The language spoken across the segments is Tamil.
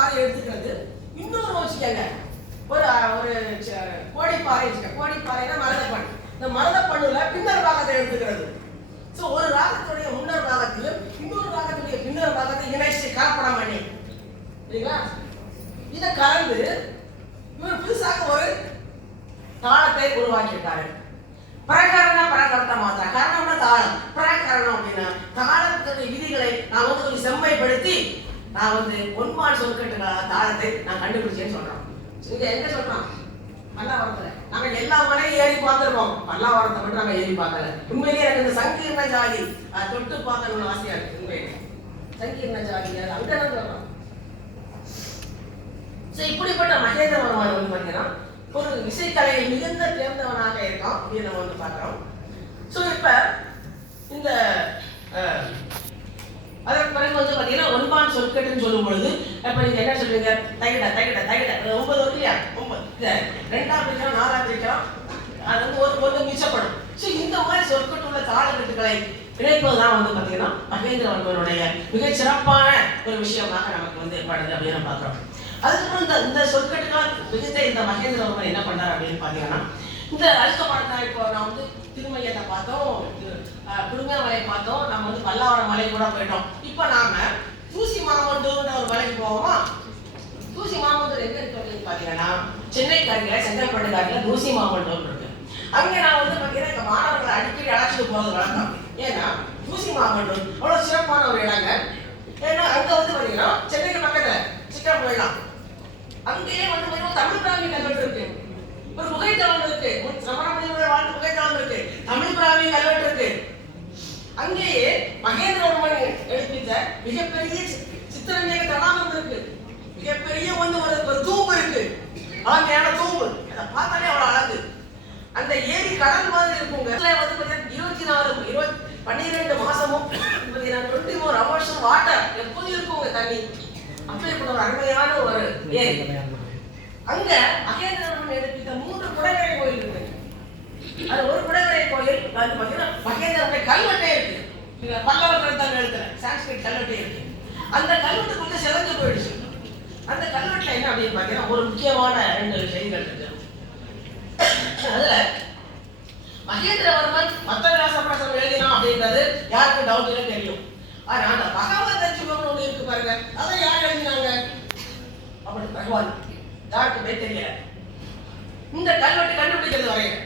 பாறை எடுத்துக்கிறது. இன்னொரு வச்சுக்கங்க, ஒரு ஒரு கோடிப்பாறை வச்சுக்க. கோடிப்பாறைனா மருதப்பண். இந்த மருதப்பண்ணுல பின்னர் பாகத்தை எடுத்துக்கிறது. ஸோ ஒரு ராகத்துடைய முன்னர் பாகத்தையும் இன்னொரு ராகத்துடைய பின்னர் பாகத்தை இணைச்சு கலப்படம் பண்ணி, சரிங்களா, இதை கலந்து இவர் புதுசாக ஒரு தாளத்தை உருவாக்கியிருக்காரு. பிரகரண பிரகர்த்த மாத்திரா. கரணம்னா தாளம், பிரகரணம் அப்படின்னா தாளத்துடைய விதிகளை நான் வந்து கொஞ்சம் செம்மைப்படுத்தி நான் வந்து பொன்மான் சொற்கட்டுக்கான தாளத்தை நான் கண்டுபிடிச்சேன்னு சொல்றோம். இங்க எங்க சொல்றோம்? பல்லாவரத்துல. நாங்க எல்லா மலையும் ஏறி பார்த்துருக்கோம், பல்லாவரத்தை மட்டும் நாங்க ஏறி பார்க்கல. உண்மையிலேயே எனக்கு இந்த சங்கீர்ண ஜாதி தொட்டு பார்க்கணும்னு ஆசையா இருக்கு. உண்மையிலே சங்கீர்ண ஜாதி அங்கதான் சொல்றோம். இப்படிப்பட்ட மகேந்திரவர்மன் வந்து பார்த்தீங்கன்னா ஒரு இசைக்கலையில் மிகுந்த தேர்ந்தவனாக இருக்கான் அப்படின்னு நம்ம வந்து பார்க்கிறோம். ஸோ இப்ப இந்த அதற்கு பிறகு வந்து பார்த்தீங்கன்னா ஒன்பான் சொற்கட்டுன்னு சொல்லும் பொழுது இப்போ நீங்க என்ன சொல்றீங்க? தகிட தகிட தகிட 9 வருது இல்லையா? 9 2ஆம் பிரிக்கலாம் 4ஆம் பிரிக்கலாம், அது வந்து ஒரு மிச்சப்படும். ஸோ இந்த மாதிரி சொற்கட்டுள்ள தாளக்கட்டுகளை இணைப்பதுதான் வந்து பார்த்தீங்கன்னா மகேந்திரவர்மனுடைய மிகச் சிறப்பான ஒரு விஷயமாக நமக்கு வந்து ஏற்படுது அப்படின்னு பார்க்கிறோம். அதுக்கப்புறம் இந்த சொற்கட்டுக்கான விகிதத்தை இந்த மகேந்திரவர்மன் என்ன பண்ணார் அப்படின்னு பார்த்தீங்கன்னா, இந்த அதுக்கப்புறம் இப்போ நான் வந்து திருமையத்தை பார்த்தோம், திருமலை பார்த்தோம், நம்ம வந்து பல்லாவரம் மலை கூட போயிட்டோம். இப்போ நாம தூசி மாமண்டூர்ன்ற ஒரு மலைக்கு போவோமா? தூசி மாமண்டூர் எங்க இருக்கு அப்படின்னு பார்த்தீங்கன்னா சென்னைக்கு அருகில செங்கல்பட்டு அருகில தூசி மாமண்டூர் இருக்கு. அங்கே நான் வந்து பார்த்தீங்கன்னா மாணவர்களை அடிக்கடி அழைச்சிட்டு போறது வழக்கம். ஏன்னா தூசி மாமண்டூர் அவ்வளோ சிறப்பான ஒரு இடங்க. ஏன்னா அங்க வந்து பார்த்தீங்கன்னா சென்னைக்கு பக்கத்துல சிக்கன் போயிடலாம். அங்கேயே வந்து தமிழ் பிராமி கல்வெட்டு இருக்கு, ஒரு முகைத்தளம் இருக்கு, சமணமுனிவர் வாழ்ந்த முகைத்தளம் இருக்கு, தமிழ் பிராமி கல்வெட்டு இருக்கு. அங்கேயே மகேந்திரவர்மன் எழுப்பித்த மிகப்பெரிய சித்திரஞ்சேக தடாகம் இருக்கு, மிகப்பெரிய வந்து ஒரு தூம்பு இருக்கு, அழகையான தூம்பு. அதை பார்த்தாலே அவ்வளவு அழகு. அந்த ஏரி கடல் மாதிரி இருக்குங்க. வந்து 12 மாசமும் 24 hours வாட்டர் எப்போதும் இருக்குங்க தண்ணி. அப்பேற்பட்ட ஒரு அருமையான ஒரு ஏரி. அங்க மகேந்திரவர்மன் எடுத்த 3 குடைவரை கோயில் இருக்கு. அது ஒரு குடைவரை கோயில் மகேந்திரவர்மன் கல்வெட்டே இருக்கு. பல்லவர்கள் எழுதுற சான்ஸ்கிரிட் கல்வெட்டே இருக்கு. அந்த கல்வெட்டு கொஞ்சம் சிறந்து போயிடுச்சு. அந்த கல்வெட்டுல என்ன அப்படின்னு பாத்தீங்கன்னா ஒரு முக்கியமான 2 செய்திகள் இருக்கு. அதுல மகேந்திரவர்மன் மத்தவிலாசம் எழுதினான் அப்படின்றது யாருக்கு டவுட் இல்லை தெரியும். ஆனா அந்த பகவத சிவம் ஒண்ணு இருக்கு பாருங்க, அதை யார் எழுதினாங்க அப்படி பகவான் யாருக்குமே தெரியல. இந்த கல்வெட்டு கண்டுபிடிக்கிறது வரையும்,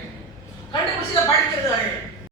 கண்டுபிடிச்சு படிக்கிறது வரையும்